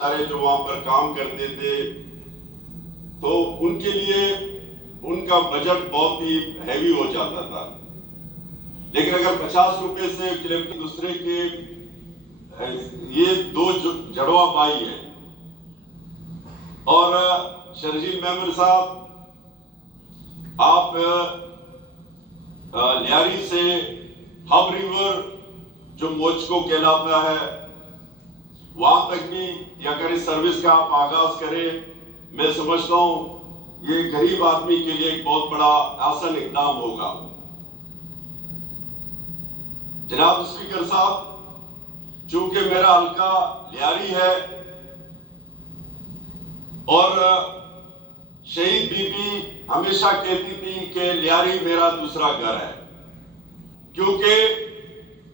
सारे जो वहां पर काम करते थे तो उनके लिए उनका बजट बहुत ही हैवी हो जाता था। लेकिन अगर 50 रुपए से किलोमीटर दूसरे के ये दो जड़वा भाई है। और शर्जील मेमर साहब, आप लियारी से हब रिवर जो मोचको कहलाता है वहां तक भी अगर इस सर्विस का आप आगाज करें, मैं समझता हूं ये गरीब आदमी के लिए एक बहुत बड़ा आसान इकदाम होगा। जनाब स्पीकर साहब, चूंकि मेरा हल्का लियारी है और शहीद बीबी हमेशा कहती थी कि लियारी मेरा दूसरा घर है, क्योंकि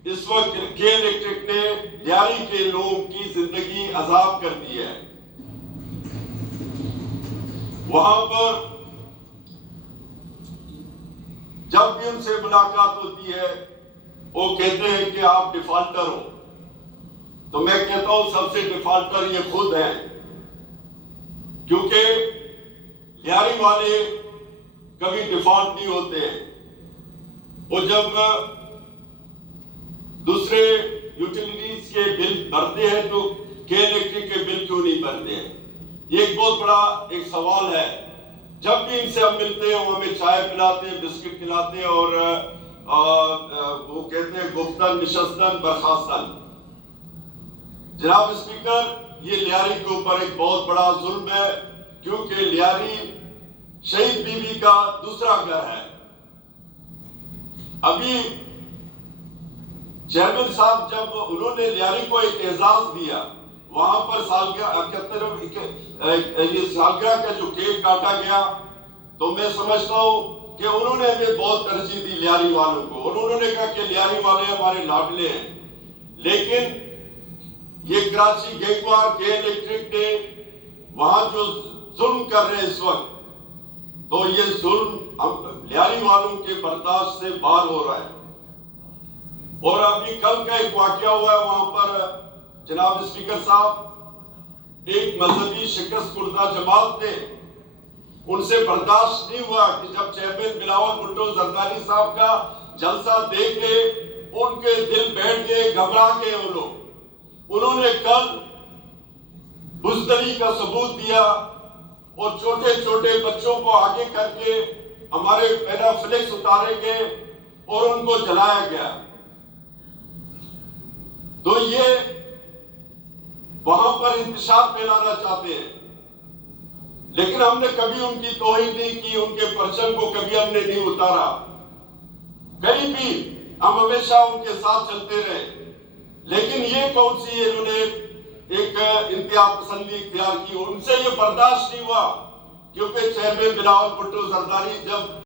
इस वक्त के इलेक्ट्रिक ने लियारी के लोगों की जिंदगी अजाब कर दी है। वहां पर जब भी उनसे मुलाकात होती है वो कहते हैं कि आप डिफॉल्टर हो, तो मैं कहता हूं सबसे डिफॉल्टर ये खुद हैं, क्योंकि लियारी वाले कभी डिफॉल्ट नहीं होते हैं। वो जब दूसरे यूटिलिटीज के बिल भरते हैं तो के इलेक्ट्रिक के बिल क्यों नहीं भरते हैं? ये एक बहुत बड़ा एक सवाल है। जब भी इनसे हम मिलते हैं वो हमें चाय पिलाते हैं, बिस्किट खिलाते हैं और वो कहते हैं गुफ्तन निशस्तन बर्खास्तन। जनाब स्पीकर, ये लियारी के ऊपर एक बहुत बड़ा जुल्म है, क्योंकि लियारी शहीद बीबी का दूसरा घर है। अभी चेयरमैन साहब जब उन्होंने लियारी को एक एजाज दिया, वहां पर सालगिरह का जो केक काटा गया, तो मैं समझता हूं कि उन्होंने हमें बहुत तरजीह दी लियारी वालों को। उन्होंने कहा कि लियारी वाले हमारे लाडले हैं। लेकिन ये कराची गैंगवार के इलेक्ट्रिक ने वहां जो जुल्म कर रहे हैं इस वक्त, तो ये जुल्म लियारी वालों के बर्दाश्त से बाहर हो रहा है। और अभी कल का एक वाकया हुआ है वहां पर जनाब स्पीकर साहब, एक मजहबी शिकस्त कुर्दा जमात ने उनसे बर्दाश्त नहीं हुआ कि जब चेयरमैन बिलावल भुट्टो जरदारी साहब का जलसा देख के उनके दिल बैठ गए, घबरा गए वो लोग। उन्होंने कल बुजदली का सबूत दिया और छोटे छोटे बच्चों को आगे करके हमारे पैरा फ्लेक्स उतारे गए और उनको जलाया गया। तो ये वहां पर इंतशार फैलाना चाहते हैं, लेकिन हमने कभी उनकी तौहीन नहीं की, उनके परचम को कभी हमने नहीं उतारा। कहीं भी हम हमेशा उनके साथ चलते रहे। लेकिन ये कौन सी इन्होंने एक इंतहा पसंदी इख्तियार की, उनसे ये बर्दाश्त नहीं हुआ, क्योंकि चेयरमैन बिलावल भुट्टो जरदारी जब